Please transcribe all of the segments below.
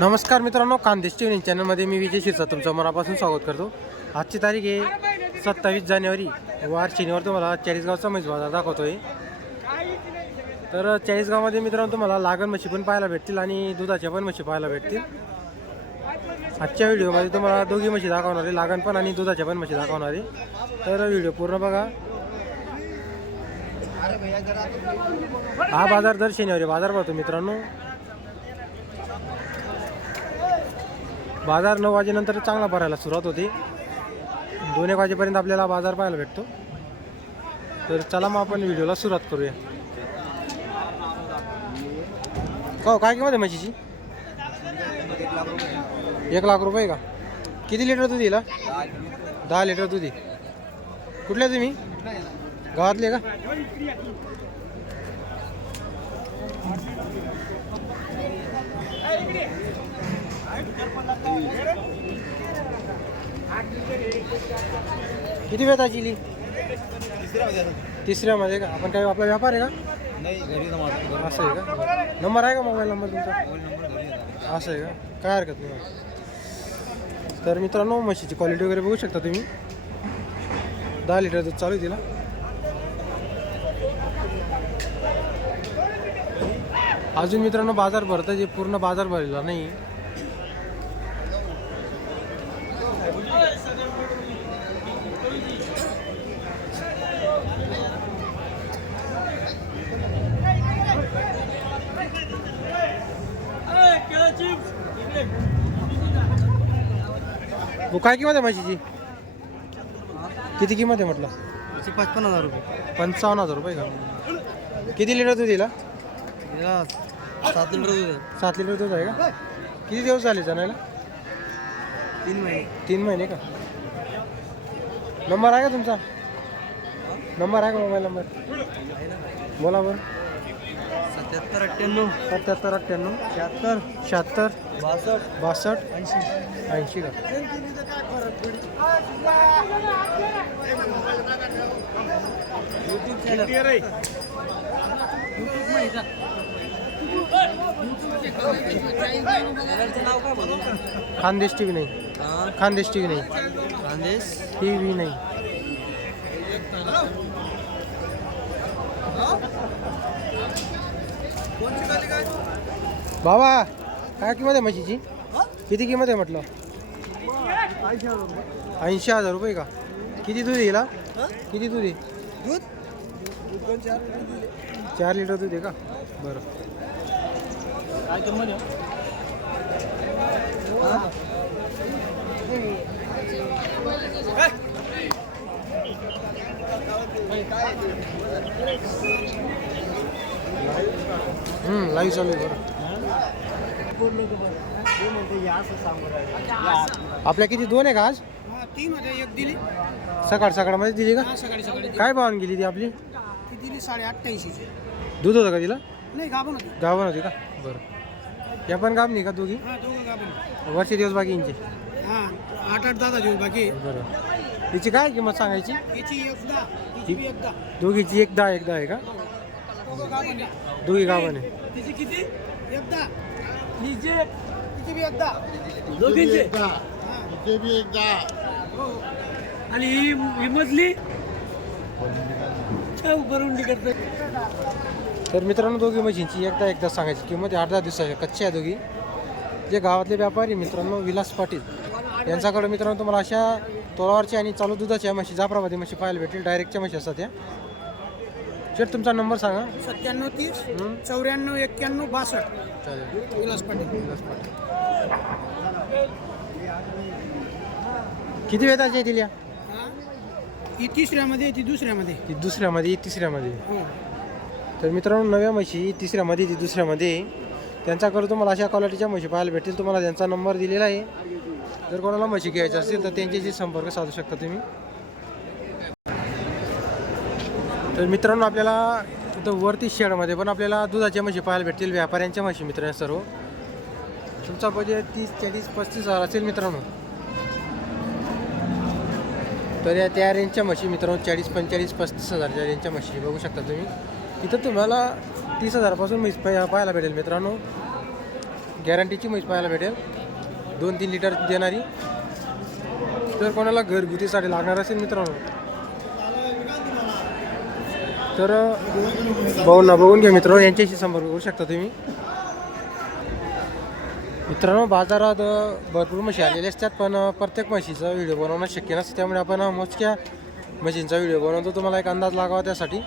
नमस्कार मित्रांनो Khandesh T V चॅनलमध्ये मी विजय शिरसा तुमचं मनापासून स्वागत करतो. आजची तारीख आहे सत्तावीस जानेवारी. वार शनिवार तुम्हाला चाळीसगावचा म्हैस बाजार आहे तर चाळीसगावमध्ये मित्रांनो तुम्हाला लागण म्हशी पण पाहायला भेटतील आणि दुधाच्या पण म्हशी पाहायला भेटतील. आजच्या व्हिडिओमध्ये तुम्हाला दोघी म्हशी दाखवणार आहे लागण पण आणि दुधाच्या पण म्हशी दाखवणार आहे. तर व्हिडिओ पूर्ण बघा. हा बाजार दर शनिवारी बाजार भरतो मित्रांनो. बाजार नऊ वाजेनंतर चांगला भरायला सुरुवात होते. दोन एक वाजेपर्यंत आपल्याला बाजार पाहायला भेटतो. तर चला मग आपण व्हिडिओला सुरुवात करूया. हो काय किंमत आहे म्हशीची? एक लाख रुपये का? किती लिटर दूध दिला दहा लिटर दूध कुठल्या कुठले तुम्ही? गावातले का? किती वेळ दिली तिसऱ्यामध्ये का? आपण काय आपला व्यापार आहे का? नाही घरी जमा असं आहे का? नंबर आहे का मोबाईल नंबर तुमचा. असं आहे का? काय हरकत नाही. तर मित्रांनो म्हशीची क्वालिटी वगैरे बघू शकता तुम्ही. दहा लिटर दूध चालू आहे तिला. अजून मित्रांनो बाजार भरतं जे पूर्ण बाजार भरलेला नाही. काय किंमत आहे म्हशीची? किती किंमत आहे म्हटलं? असे पचपन्न हजार रुपये. पंचावन्न हजार रुपये का? किती लिटर दूध दिला सात लिटर दूध. सात लिटर दूध आहे का? किती दिवस झाले जाणायला? तीन महिने. तीन महिने का? नंबर आहे का तुमचा? नंबर आहे का मोबाईल नंबर बोला बरं. सत्याहत्तर अठ्ठ्याण्णव. सत्याहत्तर अठ्ठ्याण्णव. शहात्तर. शहात्तर. बासष्ट. बासष्ट. ऐंशी. ऐंशी का? यूट्यूब चॅनल चॅनलचं नाव काय बोलू खानदेश टी व्ही नाही खानदेश टी व्ही नाही. खानदेश? टी व्ही नाही. बाबा काय किंमत आहे म्हशीची? किती किंमत आहे म्हटलं? ऐंशी हजार रुपये का? किती दूध येईल हा? किती दूध आहे? दूध? चार लिटर दूध आहे का? बरं. काय किंमत हम्म, लाईव्ह चालू आहे बरं आपल्या किती दोन आहे का आज? तीन होते एक दिली सकाळ सकाळमध्ये दिली का? सकाळी. काय भावाने गेली ती आपली? ती दिली साडे अठ्ठ्याऐंशीची. दूध होतं का तिला? नाही गाभण होती. गावन होती का? बरं. या पण गाव नाही का दोघी? हा वर्षे दिवस बाकी यांचे. हा आठ आठ दादा देऊ बाकी. बरं. तिची काय किंमत सांगायची? हिची एकदा बी एकदा. दोघीची एक दहा एक दहा आहे का? दोघं गाभण आहे. दोघी गावन आहे तिची किती? एकदा. हिचे तिची बी एकदा. दोघींचे. हो. आणि ही ही मधली भरून करते. तर मित्रांनो दोघी म्हशींची एकदा एकदा सांगायची किंमत आठ दहा दिवसाच्या कच्च्या आहे दोघी. जे गावातले व्यापारी मित्रांनो विलास पाटील. यांच्याकडे मित्रांनो तुम्हाला अशा तोलावरच्या आणि चालू दुधाच्या म्हशी जाफराबादी म्हशी पाहायला भेटेल डायरेक्टच्या म्हशी असतात त्या शेट तुमचा नंबर सांगा. सत्त्याण्णव तीस? चौऱ्याण्णव एक्क्याण्णव बासष्ट. चालेल. विलास पाटील. विलास पाटील. किती वेताची आहे हा. ही तिसऱ्यामध्ये ती दुसऱ्यामध्ये ती दुसऱ्यामध्ये तिसऱ्यामध्ये. हो. तर मित्रांनो नव्या म्हशी तिसऱ्यामध्ये ती दुसऱ्यामध्ये. त्यांच्याकडे तुम्हाला अशा क्वालिटीच्या म्हशी पाहायला भेटतील. तुम्हाला त्यांचा नंबर दिलेला आहे. जर कोणाला म्हशी घ्यायची असतील तर त्यांच्याशी संपर्क साधू शकता तुम्ही. तर मित्रांनो आपल्याला तर वरती शेडमध्ये पण आपल्याला दुधाच्या म्हशी पाहायला भेटतील. व्यापाऱ्यांच्या म्हशी मित्रांनो सर्व. तुमचा बजेट तीस चाळीस पस्तीस हजार असेल मित्रांनो. तर या त्या रेंजच्या म्हशी मित्रांनो चाळीस पंचेचाळीस पस्तीस हजारच्या रेंजच्या म्हशी बघू शकता तुम्ही. इथं तुम्हाला तीस हजारापासून म्हैस पाहायला भेटेल मित्रांनो. गॅरंटीची म्हैस पाहायला भेटेल. दोन तीन लिटर देणारी. तर कोणाला घरगुतीसाठी लागणार असेल मित्रांनो. तर भाऊंना बघून घ्या मित्रांनो. यांच्याशी संपर्क करू शकता तुम्ही. मित्रांनो बाजारात भरपूर म्हशी आलेल्या असतात पण प्रत्येक म्हशीचा व्हिडिओ बनवणं शक्य नसतं. त्यामुळे आपण मोजक्या म्हशींचा व्हिडिओ बनवतो. तुम्हाला एक अंदाज लागावा त्यासाठी.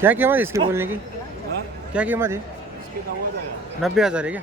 क्या कीमत है इसकी बोलने की? क्या कीमत है। नब्बे हज़ार है क्या?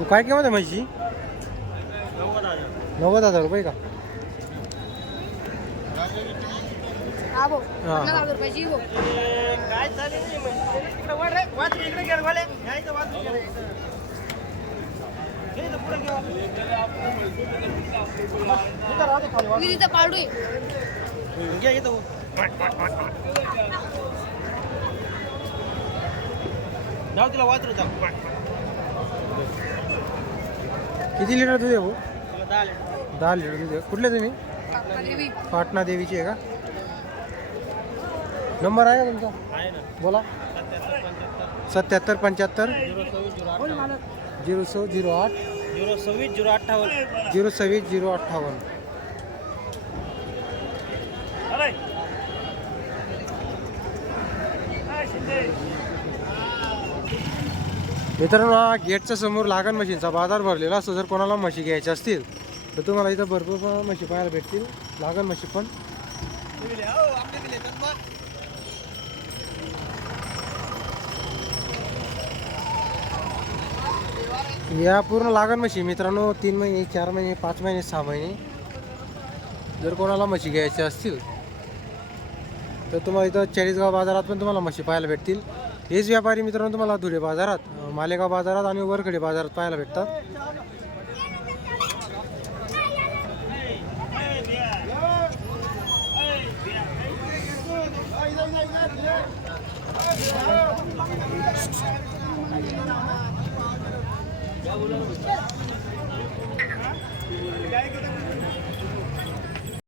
तो काय किंमत आहे म्हशी? नव्वद हजार रुपये का. जाऊ तिला वासरू जाऊ किती लिटर दूध आहे भाऊ? दहा लिटर. दूध आहे. कुठले तुम्ही? देवी पाटणा देवीची आहे का? नंबर आहे का तुमचा? बोला. सत्याहत्तर पंच्याहत्तर. झिरो सो झिरो आठ. झिरो सव्वीस झिरो अठ्ठावन्न. झिरो सव्वीस झिरो अठ्ठावन्न. मित्रांनो हा गेटच्या समोर लागण म्हशींचा बाजार भरलेला असतो. जर कोणाला म्हशी घ्यायच्या असतील तर तुम्हाला इथं भरपूर म्हशी पाहायला भेटतील. लागण म्हशी पण. या पूर्ण लागण म्हशी मित्रांनो तीन महिने चार महिने पाच महिने सहा महिने. जर कोणाला म्हशी घ्यायच्या असतील तर तुम्हाला इथं चाळीसगाव बाजारात पण तुम्हाला म्हशी पाहायला भेटतील. हेच व्यापारी मित्रांनो तुम्हाला धुळे बाजारात मालेगाव बाजारात आणि वरखडे बाजारात पाहायला भेटतात.